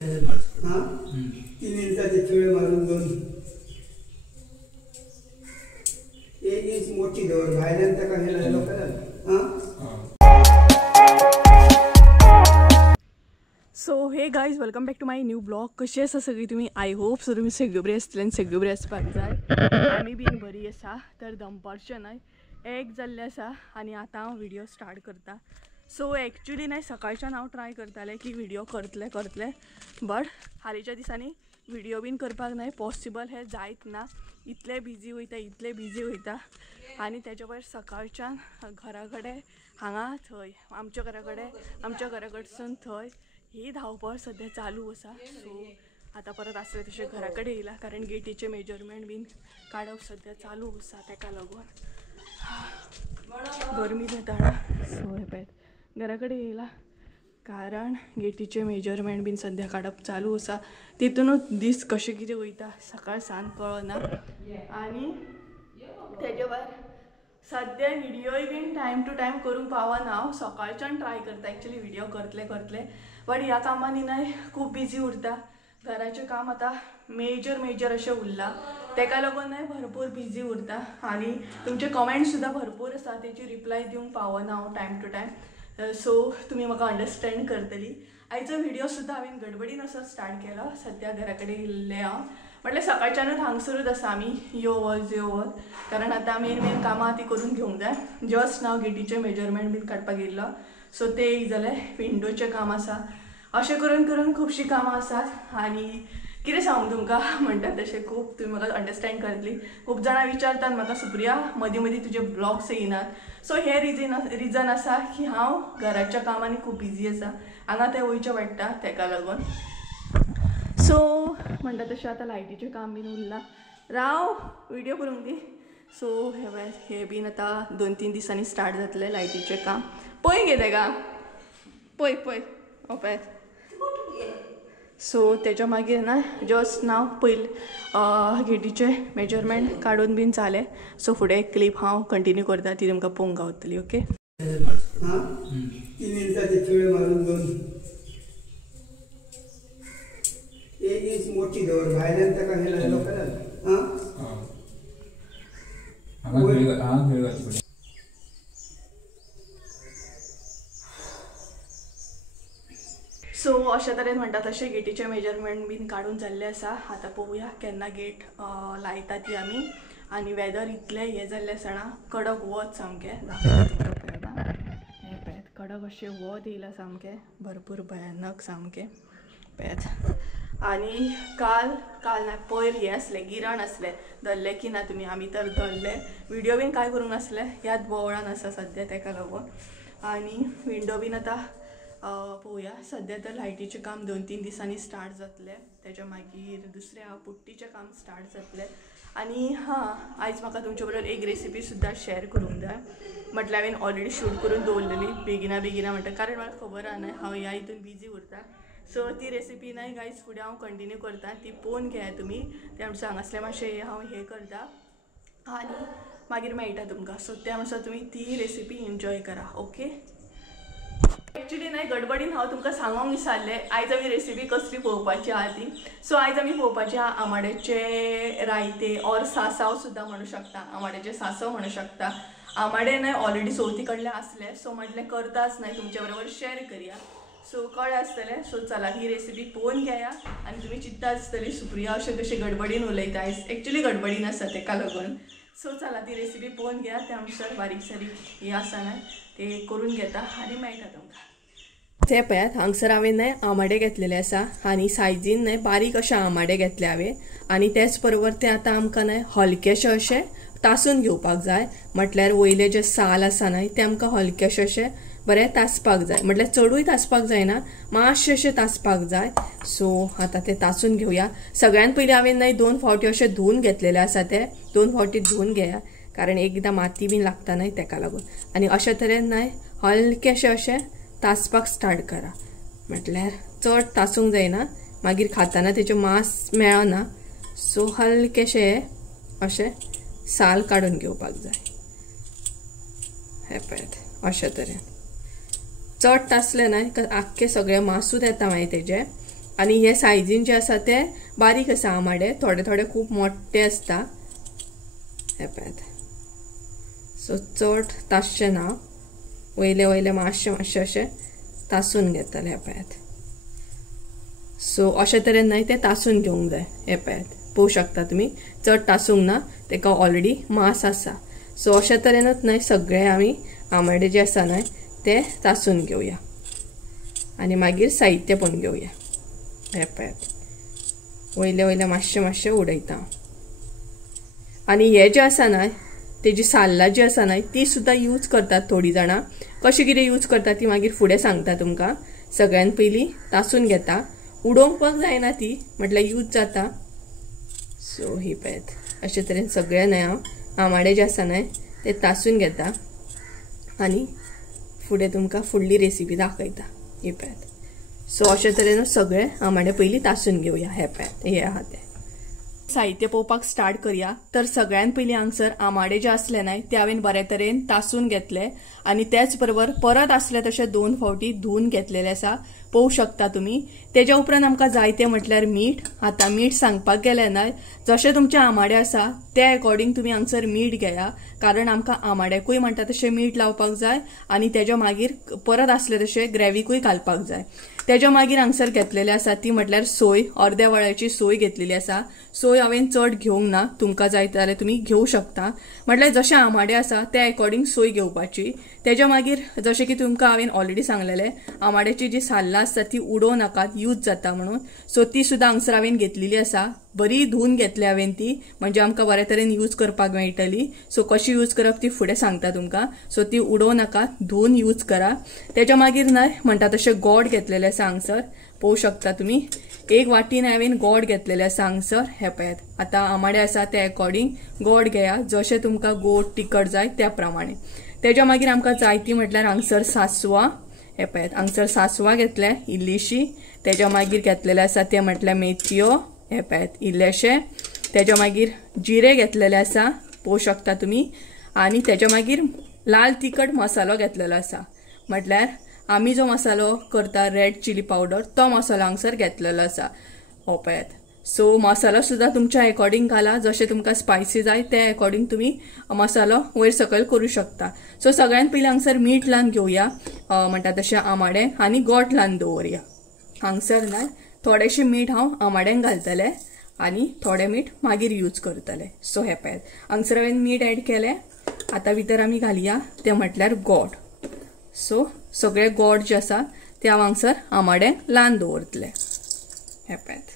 हाँ 3 इंचाचे खेळ मारून 2 1 इंच मोठी दवर भायल्यान ताका हे लोकांना हाँ। So hey guys welcome back to my new blog. कशी आसा सगळी तुमी? आय होप सो तुमी सगळी बरी आसतली आनी सगळी बरी आसपाक जाय. आमी बीन बरी आसा. तर दनपारचें न्हय 1 जाल्लें आसा आनी आतां हांव व्हिडिओ स्टार्ट करता. सो एक्चुअली न्हय सकाळच्यान हांव ट्राय करतालें की व्हिडिओ करतलें बट हालींच्या दिसांनी व्हिडिओ बीन करपाक न्हय पॉसिबल हे जायत ना. इतले बिजी वयता आनी तेच्या भायर सकाळच्यान घरा कडेन हांगा थंय आमच्या घरा कडसून थंय ही धांवपळ सद्या चालू आसा. सो आतां परत आसलें तशें घरा कडेन येयला कारण गेटीचे मेजरमेंट बीन काडप सद्या चालू आसा. ताका लागून गरमी जाता. सो हे पळय घरा कडेन येयला कारण गेटीचे मेजरमेंट बीन सद्या काडप चालू आसा. तितूनूच दीस कशें कितें वयता सकाळ सांज कळना. आनी तेजे भायर सद्या व्हिडिओय बीन टायम टू टायम करूंक पावना. हांव सकाळच्यान ट्राय करता एक्चुअली व्हिडिओ करतले बट ह्या कामांनी न्हय खूब बिजी उरता. घराचें काम आतां मेजर अशें उरलां तेका लागून न्हय भरपूर बिजी उरता. आनी तुमचे कमेंट्स सुद्दां भरपूर आसा तेची रिप्लाय दिवंक पावना हांव टायम टू टायम. सो तुमी म्हाका अंडरस्टँड करतली. आयचो व्हिडिओ सुद्दां हांवें गडबडीन असो स्टार्ट केलो. सद्या घरा कडेन येयल्लें हांव म्हटल्यार सकाळच्यानूच हांगसरूच आसा आमी यो वच कारण आतां मेन कामां ती करून घेवंक जाय. जस्ट नाव गेटीचे मेजरमेंट बीन काडपाक येयल्लो. सो ते जालें विंडोचें काम आसा. अशें करून खुबशीं कामां आसात. आनी कितें सांगूं तुमकां म्हणटा तशें खूब तुमी म्हाका अंडरस्टँड करतली. खूब जाणां विचारतात म्हाका सुप्रिया मदीं तुजे ब्लॉग्स येयनात. सो हे रिजन आसा की हांव घराच्या कामांनी खूब बिजी आसा. हांगा तें वयचें पडटा तेका लागून. सो म्हणटा तशें आतां लायटीचें काम बीन उरलां. राव व्हिडिओ करूंक दी. सो हे बीन आतां 2-3 दिसांनी स्टार्ट जातलें लायटीचें काम. पळय गे तेका पळय पळय. सो तेच्या मागीर ना जस्ट नाव पयलीं गेटीचे मेजरमेंट काडून बीन जालें. सो फुडें एक क्लीप हांव कंटिन्यू करता ती तुमकां पळोवंक गावतली. ओके 3 इंचाचे खेळ मारून 2 1 इंच मोठी दवर भायल्यान ताका हे लोकांना सो अशा तरेन म्हणटा तशें गेटीचे मेजरमेंट बीन काडून जाल्ले आसा. आतां पळोवया केन्ना गेट लायता ती आमी. आनी वेदर इतलें हें जाल्लें आसा ना कडक वत सामकें हे पळयात कडक अशें वत येयलां सामकें भरपूर भयानक सामकें पळयात. आनी काल ना पयर हें आसलें गिरण आसलें धरलें की ना तुमी आमी तर धरलें. व्हिडिओ बीन कांय करूंक नासलें ह्याच बोवळान आसा सद्या तेका लागून. आनी विंडो बीन आतां पळोवया. सद्या तर लायटीचें काम 2-3 दिसांनी स्टार्ट जातलें. तेच्या मागीर दुसरें पुट्टीचें काम स्टार्ट जातलें. आनी आयज म्हाका तुमचे बरोबर एक रेसिपी सुद्दां शेअर करूंक जाय. म्हटल्यार हांवें ऑलरेडी शूट करून दवरलेली बेगिना म्हणटा कारण म्हाका खबर आहा न्हय हांव ह्या हितून बिजी उरता. सो ती रेसिपी न्हय गायज फुडें हांव कंटिन्यू करता. ती पळोवन घेया तुमी. ते म्हणसर हांगासलें मातशें हांव हें करता आनी मागीर मेळटा तुमकां. सो त्या म्हणसर तुमी ती रेसिपी एन्जॉय करा. ओके एक्चुअली न्हय गडबडीन हांव तुमकां सांगूंक विसरलें आयज आमी रेसिपी कसली पळोवपाची आहा ती. सो आयज आमी पळोवपाची आहा आमाड्याचे रायते ऑर सासाव सुद्दां म्हणू शकता. आमाड्याचे सांसव म्हणू शकता. आमाडे न्हय ऑलरेडी चवथी कडले आसले. सो म्हटलें करताच न्हय तुमच्या बरोबर शेअर करया. सो कळ्ळें आसतलें. सो चला ही रेसिपी पळोवन घेया. आनी तुमी चिंतता आसतली सुप्रिया अशें कशें गडबडीन उलयता. आयज एक्चुअली गडबडीन आसा तेका लागून. सो चला ती रेसिपी पळोवन घेया. त्या अनुसार बारीक सारीक हें आसा न्हय ते करून घेता आनी मेळटा तुमकां. ते पळयात हांगसर हांवें न्हय आमाडे घेतलेले आसा आनी सायजीन न्हय बारीक अशे आमाडे घेतले हांवें. आनी तेच बरोबर ते आतां आमकां न्हय हलकेशे अशे तासून घेवपाक जाय. म्हटल्यार वयले जे साल आसा न्हय ते आमकां हलकेशे अशे बरें तासपाक जाय. म्हटल्यार चडूय तासपाक जायना मातशें अशें तासपाक जाय. सो आतां ते तासून घेवया. सगळ्यान पयलीं हांवें न्हय 2 फावटी अशें धुवन घेतलेले आसा. ते 2 फावटी धुवन घेया कारण एकदां माती बीन लागता न्हय तेका लागून. आनी अशे तरेन न्हय हलकेशे अशें तासपाक स्टार्ट करा. म्हटल्यार चड तासूंक जायना मागीर खाताना तेचें मांस मेळना. सो हलकेशे अशें साल काडून घेवपाक जाय. हे पळयात अशे तरेन चड तासले न्हय आख्खे सगळे मांसूच येता मागीर तेजें. आणि हे सायझीन जे आसा ते बारीक आसा आमाडे, थोडे थोडे खूप मोठे असता. हे पळयात. सो चड तासचे ना, वयले वयले मातशे मातशे अशे तासून घेतले. हे पळयात. सो अशे तरेन न्हय ते तासून घेवंक जाय. हे पळयात पळोवंक शकता तुम्ही, चड तासूंक ना, तेका ऑलरेडी मांस आसा. सो अशा तरेनूच न्हय सगळे आमी आमाडे जे आसा न्हय ते तासून घेवया आणि मागीर साहित्य पण घेवया. हे पळयात वयले वयले मातशे मातशे उडयता. आणि हे जे आसा न्हय तेजी साल्लां जी आसा न्हय ती सुद्धा यूज करतात थोडी जाणां. कशी कितें यूज करता ती मागीर फुडें सांगता तुमकां. सगळ्यान पयलीं तासून घेता, उडोवपाक जायना ती, म्हटल्यार यूज जाता. सो ही पळयात अशे तरेन सगळे न्हय हांव आमाडे जे आसा न्हय ते तासून घेता आणि फुडें तुमकां फुडली रेसिपी दाखयता. हे पळयात. सो अशे तरेन सगळे आमाडे पयलीं तासून घेवया. हे पळयात हे आहा ते. साहित्य पळोवपाक स्टार्ट करूया. तर सगळ्यान पयलीं हांगसर आमाडे जे असले न्हय ते हांवें बरे तरेन तासून घेतले आणि त्याच बरोबर परत असले तशे 2 फावटी धुवन घेतलेले आसा. पळोवंक शकता तुम्ही. तेज्या उपरांत आमकां जाय ते म्हटल्यार मीठ. आता मीठ सांगपाक गेले न्हय, जशे तुमचे आमाडे आसा ते अकॉर्डिंग तुम्ही हांगसर मीठ घेया, कारण आमकां आमाड्याकूय म्हणटा तशें मीठ लावपाक जाय आणि तेज्या मागीर परत असले तशे ग्रेवीकूय घालपाक जाय. तेज्या मागीर हांगसर घेतलेले आसा ती म्हटल्यार सोय. अर्द्या वळ्याची सोय घेतलेली आसा. सोय हांवें चड घेवंक ना, तुमकां जाय जाल्यार तुमी घेवंक शकता. म्हटल्यार जशे आमाडे आसा ते अकॉर्डिंग सोय घेवपाची. तेज्या मागीर जशें की तुमकां हांवें ऑलरेडी सांगलेले, आमाड्याची जी साल्लां आसता ती उडोवं नाकात, यूज जाता म्हणून. सो ती सुद्धा हांगसर हांवें घेतलेली आसा. बरी धुवन घेतली हांवें ती, म्हणजे आमकां बरे तरेन यूज करपाक मेळटली. सो कशी यूज करप ती फुडें सांगता तुमकां. सो ती उडोवं नाकात, धुवन यूज करा. तेज्या मागीर न्हय म्हणटा तशें गोड घेतलेले आसा हांगसर. पळोवंक शकता तुम्ही. 1 वाटीन हांवें गोड घेतलेले आसा हांगसर. हे पळयात. आता आमाडे आसा ते अकॉर्डिंग गोड घेया, जशें तुमकां गोड तिखट जाय त्या प्रमाणे. तेज्या मागीर आमकां जाय ती म्हटल्यार हांगसर सासवां. हे पळयात हांगसर सासवां घेतले इल्लीशी. तेज्या मागीर घेतलेले आसा ते म्हटल्यार मेथयो. हे पळयात इल्लेशे. तेज्या मागीर जिरे घेतलेले आसा, पळोवंक शकता तुम्ही. आणि तेज्या मागीर लाल तिखट मसालो घेतलेलो आसा. म्हटल्यार आमी जो मसालो करता रेड चिली पावडर तो मसालो हांगसर घेतलेलो आसा. हो पळयात. सो मसालो सुद्धा तुमच्या अकॉर्डिंग घाला, जशे तुमकां स्पायसी जाय ते अकॉर्डिंग तुम्ही मसालो वयर सकयल करू शकता. सो सगळ्यान पयलीं हांगसर मीठ लावन घेवया, म्हणटा तशें आमाडे, आनी गोठ लावन दवरया. हांगसर ना थोडेशें मीठ हांव आमाड्यांक घालतले आणि थोडे मीठ मागीर यूज करतले. सो हे पळयात हांगसर हांवें मीठ ऍड केले. आता भितर आमी घालया ते म्हटल्यार गोड. सो सगळे गोड जे आसा ते हांव हांगसर आमाड्यांक लावन दवरतले. हे पळयात.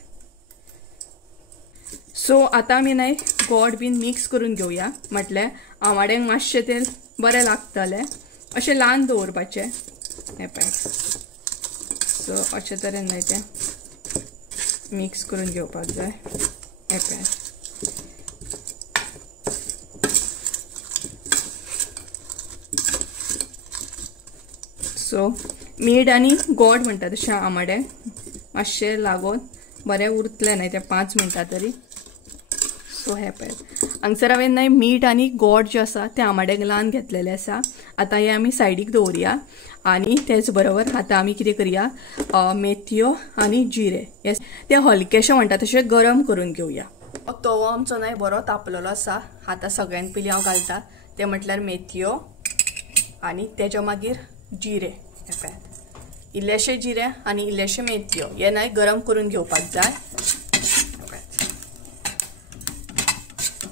सो आता आमी न्हय गोड बीन मिक्स करून घेवया, म्हटल्यार आमाड्यांक मातशें तेल बरें लागतले अशें लावन दवरपाचें. हे पळयात. सो अशे तरेन न्हय ते मिक्स करून घेवपाक जाय. हे पळयात. सो मीठ आणि गोड म्हणटा तशें आमाडे मातशें लागून बरें उरतले न्हय ते 5 मिनटां तरी. सो हे पळयात हांगसर हांवें न्हय मीठ आणि गोड जे आसा ते आमाड्याक लावन घेतलेले आसा. आता हे आमी सायडीक दवरया आणि तेच बरोबर आता आमी कितें करया, मेथयो आणि जिरे ते हलकेशे म्हणटा तशें गरम करून घेवया. तवो आमचो न्हय बरो तापलेलो आसा. आता सगळ्यान पयलीं हांव घालता ते म्हटल्यार मेथयो आणि तेज्या मागीर जिरे. हे पळयात इल्लेशे जिरे आणि इल्लेशे मेथयो हे न्हय गरम करून घेवपाक जाय.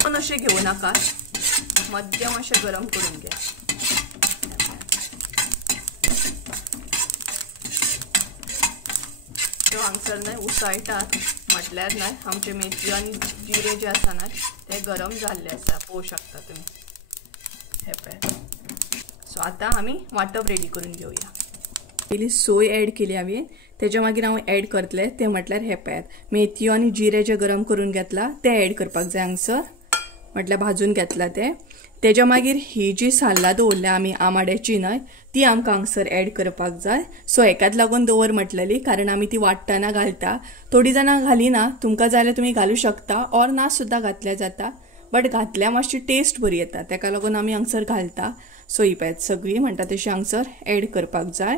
पण अशें घेवं नाका, मध्यम अशें गरम करून घे. त्यो हांगसर न्हय उसळटात, म्हटल्यार न्हय आमचे मेथयो आनी जिरे जे आसा न्हय ते गरम जाल्ले आसा. पळोवंक शकता तुमी. हे पळयात. सो आता आमी वांटप रेडी करून घेवया. पयलीं सोय ऍड केली हांवें, तेज्या मागीर हांव ऍड करतले ते म्हटल्यार हे पळयात मेथयो आनी जिरे जे गरम करून घेतला ते ऍड करपाक जाय हांगसर, म्हटल्यार भाजून घेतला ते. तेज्या मागीर ही जी साल्लां दवरल्या आमी आमाड्याची न्हय ती आमकां हांगसर ऍड करपाक जाय. सो हेकाच लागून दवर म्हटलेली, कारण आमी ती वाट्टना घालता. थोडी जाणां घालिना, तुमकां जाल्यार तुमी घालूं शकता ऑर ना सुद्धा घातल्या जाता, बट घातल्या मातशी टेस्ट बरी येता तेका लागून आमी हांगसर घालता. सो ही पळयात सगळी म्हणटा तशी हांगसर ऍड करपाक जाय.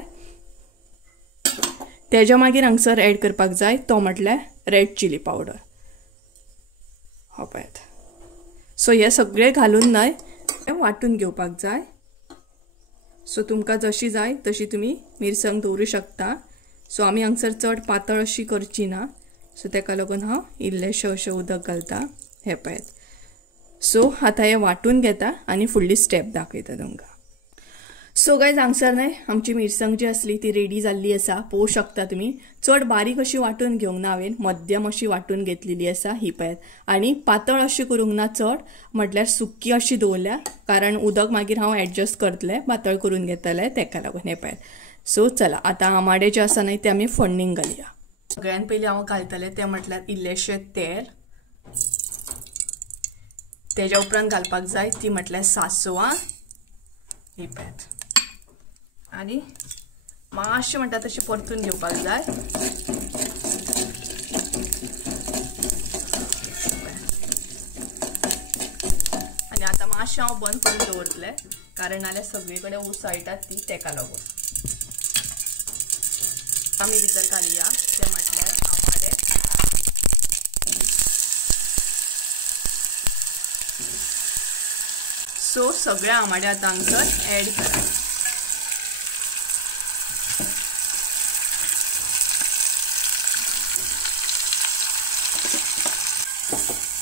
तेज्या मागीर हांगसर ॲड करपाक जाय तो म्हटल्यार रेड चिली पावडर. हो पळयात. सो हे सगळे घालून न्हय वाटून घेवपाक जाय. सो तुमकां जशी जाय तशी तुमी मिरसांग दवरूं शकता. सो आमी हांगसर चड पातळ अशी करची ना. सो तेका लागून हांव इल्लेशें अशें उदक घालता. हे पळयात. सो आतां हे वाटून घेता आनी फुडली स्टेप दाखयता तुमकां. सो गायज हांगसर न्हय आमची मिरसांग जी आसली ती रेडी जाल्ली आसा. पळोवं शकता तुमी. चड बारीक अशी वाटून घेवंक ना हांवें, मध्यम अशी वाटून घेतलेली आसा ही पळयात. आनी पातळ अशी करूंक ना चड, म्हटल्यार सुक्की अशी दवरल्या, कारण उदक मागीर हांव एडजस्ट करतलें, पातळ करून घेतलें तेका लागून. हे पळयात. सो चला आतां आमाडे जे आसा न्हय ते आमी फोडणीक घालया. सगळ्यान पयलीं हांव घालतलें तें म्हटल्यार इल्लेशें तेल. तेज्या उपरांत घालपाक जाय ती म्हटल्यार सासवां ही पळयात. आनी मातशें म्हणटा तशें परतून घेवपाक जाय. आनी आतां मातशें हांव बंद करून दवरतलें, कारण नाल्यार सगळे कडेन उसळटात ती तेका लागून. आमी भितर घालया ते म्हटल्यार आमाडे. सो सगळे आमाडे आतां हांगसर ॲड करा.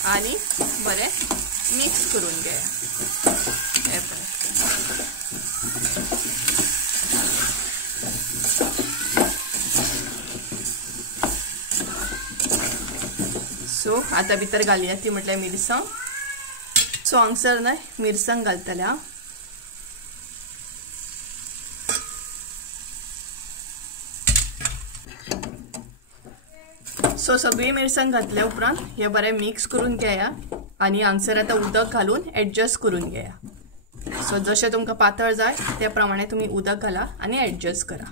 आनी बरें मिक्स करून घे. हे पळय. सो आतां भितर घालया ती म्हटल्यार मिरसांग. सो हांगसर न्हय मिरसांग घालतले हांव. सो सगळी मिरसांग घातल्या उपरांत हे बरें मिक्स करून घेया. आनी हांगसर आतां उदक घालून एडजस्ट करून घेया. सो जशें तुमकां पातळ जाय त्या प्रमाणे तुमी उदक घाला आनी एडजस्ट करा.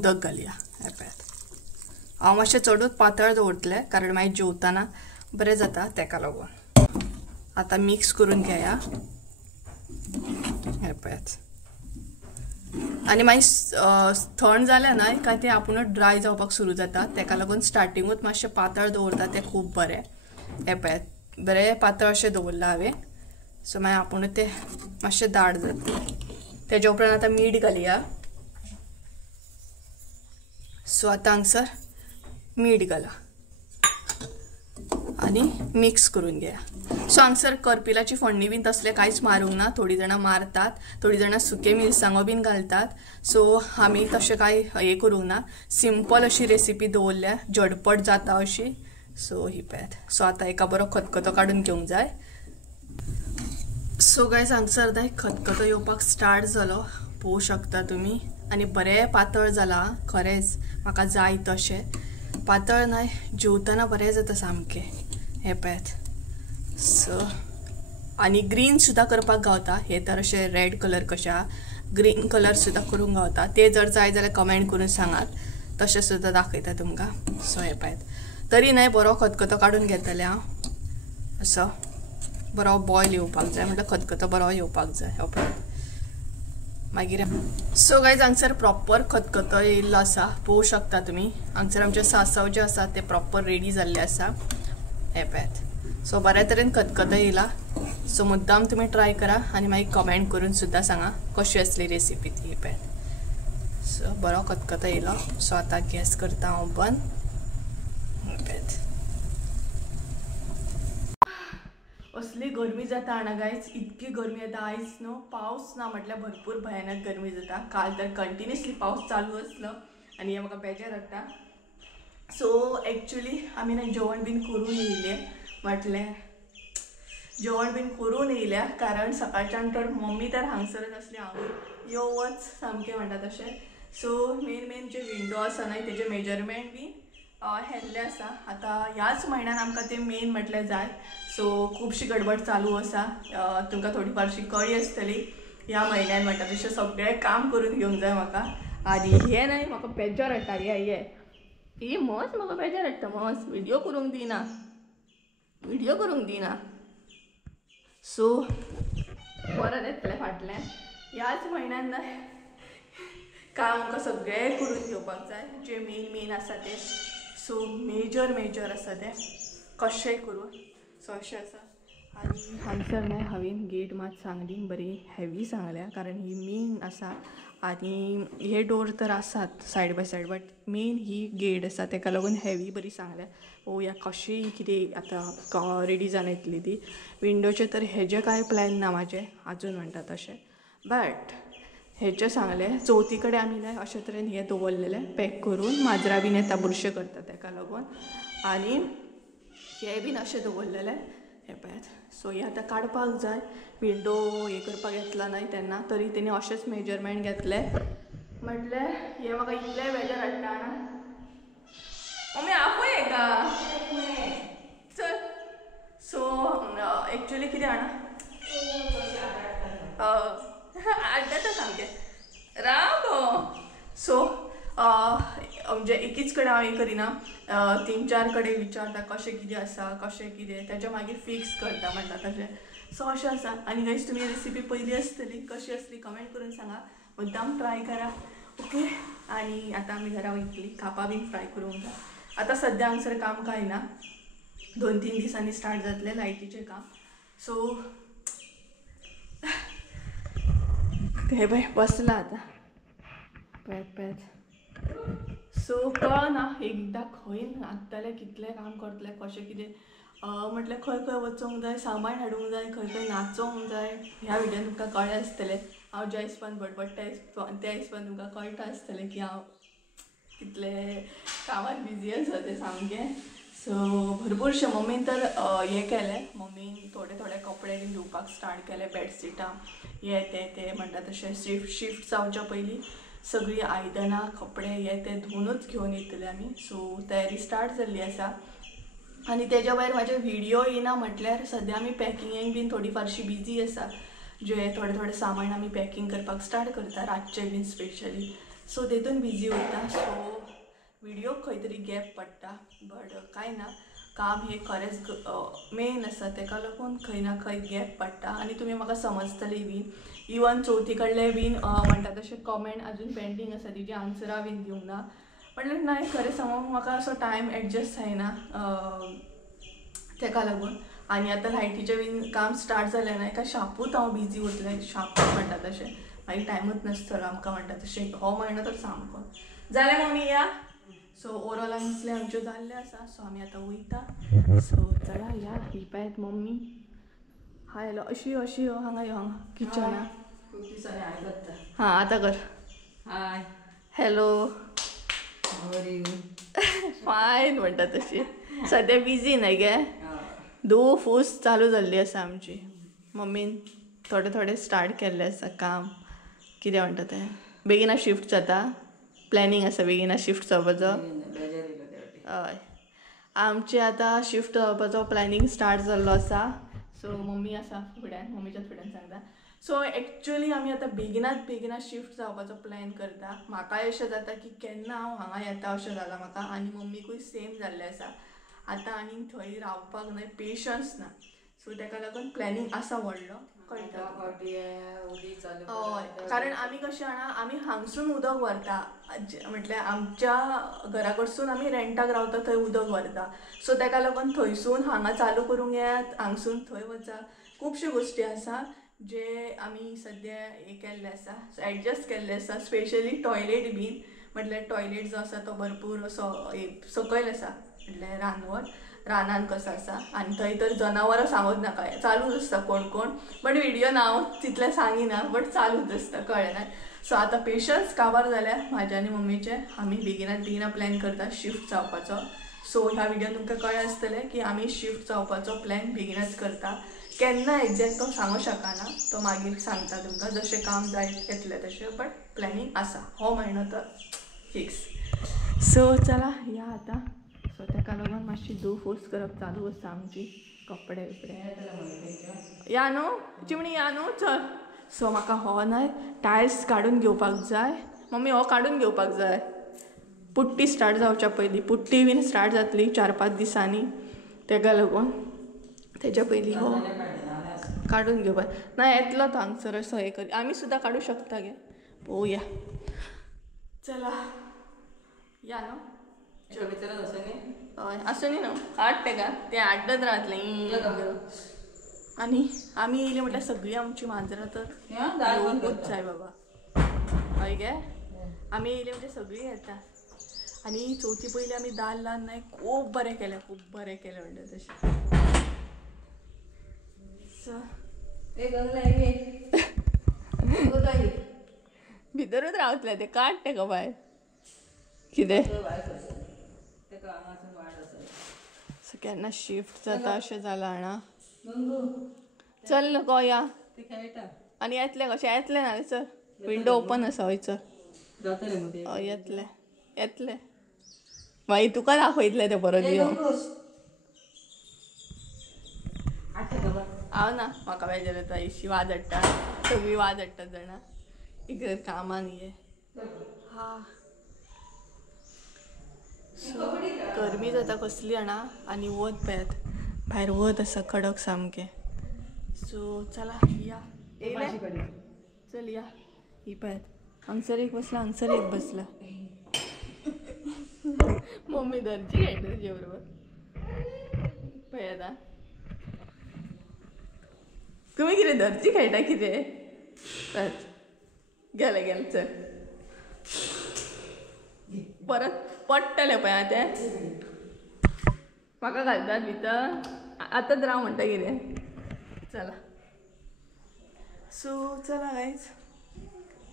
उदक घालया. हे पळयात. हांव मातशें चडूच पातळ दवरतलें, कारण मागीर जेवताना बरें जाता तेका लागून. आतां मिक्स करून घेया. हे पळयात. आनी मागीर थंड जालें न्हय काय तें आपुणूच ड्राय जावपाक सुरू जाता. तेका लागून स्टार्टिंगूच मातशें पातळ दवरता तें खूब बरें. हे पळयात. बरें पातळ अशें दवरलां हांवें. सो मागीर आपुणूच तें मातशें दाट जाता. तेज्या उपरांत आतां मीठ घालया. सो आतां हांगसर मीठ घाला आनी मिक्स करून घेया. सो हांगसर करपिलाची फोडणी बीन तसलें कांयच मारूंक ना. थोडी जाणां मारतात, थोडी जाणां सुके मिरसांगो बीन घालतात. सो आमी तशें कांय हें करूंक ना. सिंपल अशी रेसिपी दवरल्या, झटपट जाता अशी. सो ही पळयात. सो आतां एका बरो खतखतो काडून घेवंक जाय. सो गायज हांगसर न्हय खतखतो येवपाक स्टार्ट जालो. पळोवं शकता तुमी. आनी बरें पातळ जाला खरेंच, म्हाका जाय तशें. पातळ न्हय जेवताना बरें जाता सामकें. हे पळयात. सो आनी ग्रीन सुद्दां करपाक गावता. हे तर अशें रेड कलर कशें आहा, ग्रीन कलर सुद्दां करूंक गावता. ते जर जाय जाल्यार कमेंट करून सांगात, तशें सुद्दां दाखयता तुमकां. सो हे पळयात. तरी न्हय बरो खतखतो काडून घेतलें हांव. असो बरो बॉयल येवपाक जाय, म्हटल्यार खतखतो बरो येवपाक जाय. हो पळयात. मागीर सो गायज हांगसर प्रॉपर खतखतो येयल्लो आसा. पळोवं शकता तुमी. हांगसर आमचे सासव जे आसा ते प्रॉपर रेडी जाल्ले आसा. हे पळयात. सो बऱ्या तरेन खतखतो येयला. सो मुद्दाम तुमी ट्राय करा आनी मागीर कमेंट करून सुद्दां सांगा कशी आसली रेसिपी ती. पळयात. सो बरो खतखतो येयलो. सो आतां गॅस करता हांव बंद. पळयात. असली गरमी जाता हांगा गायज. इतकी गरमी येता. आयज न्हू पावस ना म्हटल्यार भरपूर भयानक गरमी जाता. काल तर कंटिन्युअसली पावस चालू आसलो आनी हे म्हाका बेजार हाडटा. सो एक्चुअली आमी ना जेवण बीन करून येयले. म्हटल्यार जेवण बीन करून येयल्या, कारण सकाळच्यान तर मम्मी तर हांगसरच आसली, हांव यो वच सामकें म्हणटा तशें. सो मेन जे विंडो आसा न्हय तेजे मेजरमेंट बी हेल्ले आसा. आतां ह्याच म्हयन्यान आमकां ते मेन म्हटल्यार जाय. सो खुबशी गडबड चालू आसा. तुमकां थोडी फारशी कळी आसतली. ह्या म्हयन्यान म्हणटा तशें सगळें काम करून घेवंक जाय म्हाका. आनी हे न्हय म्हाका बेजार हाडटा. हे मस म्हाका बेजार हाडटा. मस व्हिडियो करूंक दिना. सो परत येतलें फाटल्यान. ह्याच म्हयन्यान न्हय काम आमकां सगळें करून घेवपाक जाय जे मेन आसा ते. सो मेजर आसा ते कशेंय करून. सो अशें आसा. आनी हांगसर न्हय हांवें गेट मात सांगली बरी हेवी सांगल्या कारण ही मेन आसा. आनी हे डोर तर आसात side by side but main ही गेट आसा तेका लागून हेवी बरी सांगल्या. पळोवया कशी कितें आतां रेडी जावन येतली ती. विंडोचे तर हेजे कांय प्लॅन ना म्हाजे आजून म्हणटा तशें. बट हेचे सांगले चवथी कडेन आमी न्हय अशे तरेन हे दवरलेले पॅक करून माजरां बीन येता बुरशे करता तेका लागून. आनी हे बीन अशें दवरलेले हे पळयात. सो हे आतां काडपाक जाय. विंडो हे करपाक येतला न्हय तेन्ना तरी तेणी अशेंच मेजरमेंट घेतले. म्हटले हे म्हाका इतले वेजार हाडटा ना मम्मी आपूय हेका चल. सो एक्चुली कितें जाणा आड्डता सामकें राव गो. सो म्हणजे एकीच कडेन हांव हें करिना 3-4 कडेन विचारता कशें कितें आसा कशें कितें तेजे मागीर फिक्स करता म्हणटा तशें. सो अशें आसा. आनी गायज तुमी रेसिपी पयली आसतली कशी आसली कमेंट करून सांगा. मुद्दाम ट्राय करा ओके. आनी आतां आमी घरा वयतली कापां बीन फ्राय करूंक जाय. आतां सद्या हांगसर काम कांय ना 2-3 दिसांनी स्टार्ट जातलें लायटीचें काम. सो हे पळय बसला आतां पळयत. सो कळना एकदां खंय नाचतलें कितलें काम करतलें कशें कितें म्हटलें खंय खंय वचूंक जाय सामान हाडूंक जाय खंय खंय नाचोंक जाय. ह्या विडियोन तुमकां कळ्ळें आसतलें हांव ज्या हिसपान बडबडटा त्या हिसपान तुमकां कळटा आसतलें की हांव कितलें कामात बिजी आसा तें सामकें. सो भरपूरशें मम्मीन तर हें केलें. मम्मीन थोडे कपडे बीन धुवपाक स्टार्ट केले बेडशिटां हे ते म्हणटा तशें शिफ्ट जावच्या पयलीं सगळीं आयदनां कपडे हे ते धुवूनच घेवन येतले आमी. सो तयारी स्टार्ट जाल्ली आसा. आनी तेज्या भायर म्हाजे व्हिडियो येना म्हटल्यार सद्या आमी पॅकिंगेक बीन थोडी फारशी बिजी आसा. जे थोडे सामान आमी पॅकिंग करपाक स्टार्ट करता रातचे बीन स्पेशली. सो तेतून बिजी वयता. सो व्हिडियोक खंय तरी गॅप पडटा बट कांय ना काम हे खरेंच मेन आसा तेका लागून खंय ना खंय गॅप पडटा. आनी तुमी म्हाका समजतली बीन इवन चवथी कडले बीन म्हणटा तशें कमेंट आजून पेंडींग आसा तिजी आन्सरां बीन दिवंक ना. म्हटल्यार नाही खरें सांगूंक म्हाका असो टायम एडजस्ट जायना तेका लागून. आनी आतां लायटीचें बीन काम स्टार्ट जालें ना एका शापूच हांव बिजी उरलें शापूच म्हणटा तशें मागीर टायमूच नासतलो आमकां म्हणटा तशें हो म्हयनो तर सामको जालें मम्मी या. सो ओवरऑल आमचें आमच्यो जाल्लें आसा. सो आमी आतां वयता. सो चला या ही पळयात मम्मी हाय हॅलो अशी यो हांगा यो हांगा किचना. हां आतां कर हाय हॅलो फायन म्हणटा तशी. सद्या बिजी न्हय गे धू फूस चालू जाल्ली आसा आमची. मम्मीन थोडे स्टार्ट केल्लें आसा काम. कितें म्हणटा तें बेगिना शिफ्ट जाता प्लॅनिंग आसा बेगिना शिफ्ट जावपाचो. हय आमचे आतां शिफ्ट जावपाचो प्लॅनिंग स्टार्ट जाल्लो आसा. सो मम्मी आसा फुड्यान मम्मीच्याच फुड्यान सांगता. सो एक्चुअली आमी आतां बेगिना शिफ्ट जावपाचो प्लॅन करता. म्हाकाय अशें जाता की केन्ना हांव हांगा येता अशें जालां म्हाका. आनी मम्मीकूय सेम जाल्लें आसा. आतां आनी थंय रावपाक न्हय पेशन्स ना. सो तेका लागून प्लॅनिंग आसा व्हडलो कळटा. हय कारण आमी कशें जाणा आमी हांगसून उदक व्हरता म्हटल्यार आमच्या घरा कडसून आमी रेंटाक रावता थंय उदक व्हरता. सो तेका लागून थंयसून हांगा चालू करूंक येयात हांगसून थंय वचा. खुबश्यो गोश्टी आसा जे आमी सद्या हे केल्ले आसा एडजस्ट केल्ले आसा. स्पेशली टॉयलेट बीन म्हटल्यार टॉयलेट जो आसा तो भरपूर असो सकयल आसा म्हटल्यार रानान कसो आसा. आनी थंय तर जनावरां सांगूच नाका चालूच आसता कोण बट व्हिडियोन हांव तितलें सांगिना बट चालूच आसता कळ्ळें ना. सो आतां पेशन्स काबार जाल्यार म्हाजे आनी मम्मीचे आमी बेगिना प्लॅन करता शिफ्ट जावपाचो. सो ह्या व्हिडियोन तुमकां कळ्ळें आसतलें की आमी शिफ्ट जावपाचो प्लॅन बेगिनाच करता. केन्ना एग्जॅक्ट तो सांगूं शकना तो मागीर सांगता तुमकां जशें काम जायत येतलें तशें बट प्लॅनिंग आसा हो म्हयनो तर फिक्स. सो चला या आतां. सो तेका लागून मातशी फूस करप चालू आसा आमची कपडे बिपडे या न्हू चिमणी या न्हू चल. सो म्हाका हो न्हय टायल्स काडून घेवपाक जाय. मम्मी हो काडून घेवपाक जाय. पुट्टी स्टार्ट जावच्या पयलीं पुट्टी बीन स्टार्ट जातली 4-5 दिसांनी तेका लागून तेच्या पयलीं हो काडून घेवपाक. ना येतलो तो हांगसर असो हे कर आमी सुद्दां काडूं शकता गे पळोवया. चला या ना हय असं नाही ना आडते का ते आड्डत राहतले आणि आम्ही येले म्हटलं सगळी आमची मांजरं तर येऊच आहे बाबा हय गे आम्ही येले म्हणजे सगळी येतात आणि चौथी पहिले आम्ही दाल लान नाही खूप बरे केले म्हणजे तसे भितरूच रावतले ते काढते का बाहेर किती केन्ना शिफ्ट जाता अशें जालां ना चल नको या आनी येतले कशें येतले ना चल विंडो ओपन आसा हय चल हय येतले मागीर तुका दाखयतले ते परत येवन हांव ना म्हाका बेजार येता इशी वाज हाडटा सगळीं वाज हाडटात जाणा इकडे कामान ये हा गरमी जाता कसली जाणा आनी वत पळयात भायर वत आसा कडक सामकें सो चला या येयले चल या ही पळयात हांगसर एक बसला हांगसर एक बसला मम्मी धरची खेळटा तुजे बरोबर पळयात आं तुम्ही कितें धरची खेळटा कितें पळयात गेले गेले चल परत पडटले पळय ते म्हाका घालतात भितर आतांच राव म्हणटा कितें चला सो चला गायज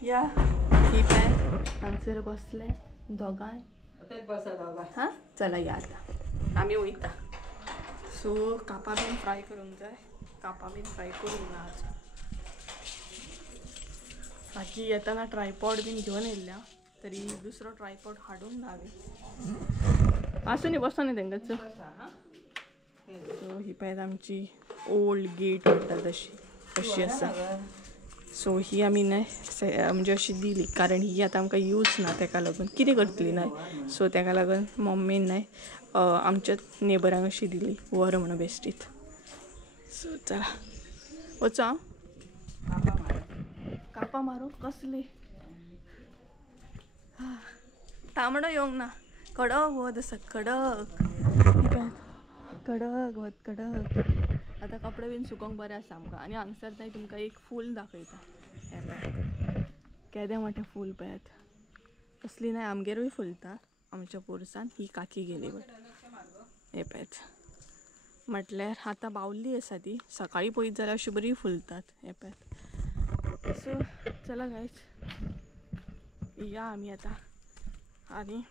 या ही पॅन हांगसर बसले दोगांय हां चला या आतां आमी वयता सो कापां बीन फ्राय करूंक जाय कापां बीन फ्राय करूंक ना आज बाकी येताना ट्रायपॉड बीन घेवन येयल्या तरी दुसरो ट्रायपॉड हाडून धावे आसूं न्ही बसो न्ही तेंकां चल सो ही पळय आमची ओल्ड गेट म्हणटा तशी अशी आसा सो ही आमी न्हय म्हणजे अशी दिली कारण ही आतां आमकां यूज ना तेका लागून कितें करतली न्हय सो तेका लागून मम्मीन न्हय आमच्याच नेबरांक अशी दिली व्हर म्हणून बेश्टीत सो चला वचो हांव कापां मारूं कसली तांबडो येवंक ना कडक वत आसा कडक कडक वत कडक आतां कपडे बीन सुकोवंक बरें आसा आमकां आनी हांगसर थंय तुमकां एक फूल दाखयता हें पळय केदें मोठें फूल पळयात कसली न्हय आमगेरूय फुलता आमच्या पोरसान ही काकी गेली बट हें पळयात म्हटल्यार आतां बावल्ली आसा ती सकाळीं पळयत जाल्यार अशी बरी फुलतात हें पळयात सो चला गायज या आमी आतां आनी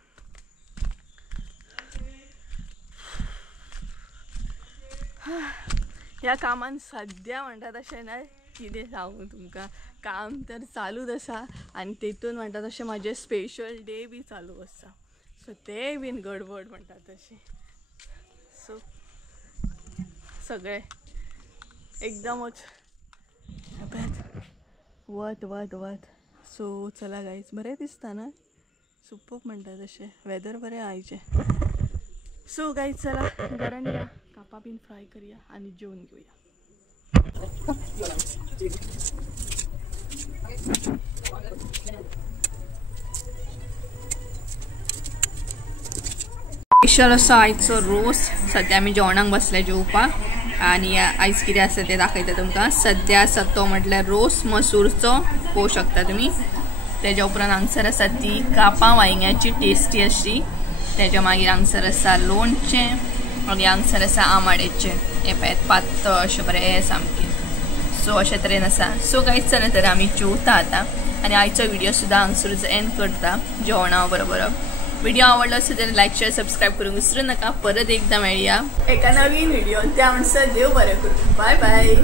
ह्या कामान सद्या म्हणटा तशें न्हय कितें सांगू तुमकां काम तर चालूच आसा आनी तेतून म्हणटा तशें म्हाजे स्पेशल डे बी चालू आसा सो ते बीन गडबड म्हणटा तशी सो सगळे एकदमच वत वत वत सो चला गायज बरें दिसता ना सुपर म्हणटा तशें वेदर बरें आयचें सो गायज चला घरान या कापां बीन फ्राय करूया आनी जेवून घेवया स्पेशल असो आयचो रोस सद्या आमी जेवणाक बसले जेवपाक आनी आयज कितें आसा तें दाखयता तुमकां सद्या आसा तो म्हटल्यार रोस मसूरचो पळोवंक शकता तुमी तेज्या उपरांत हांगसर आसा ती कापां वांयग्याची टेस्टी अशी तेज्या मागीर हांगसर आसा लोणचें आनी हांगसर आसा आमाड्याचें हें पळयात पातळ अशें बरें सामकें सो अशे तरेन आसा सो कांयच चलना तर आमी जेवता आतां आनी आयचो व्हिडिओ सुद्दां हांगसरूच एंड करता जेवणा बरोबर व्हिडिओ आवडलो असेल तर लाईक शेअर सबस्क्राईब करूंक विसरू नका परत एकदा मेळया एका नवीन व्हिडिओ त्या म्हणसर देव बरें करूं बाय बाय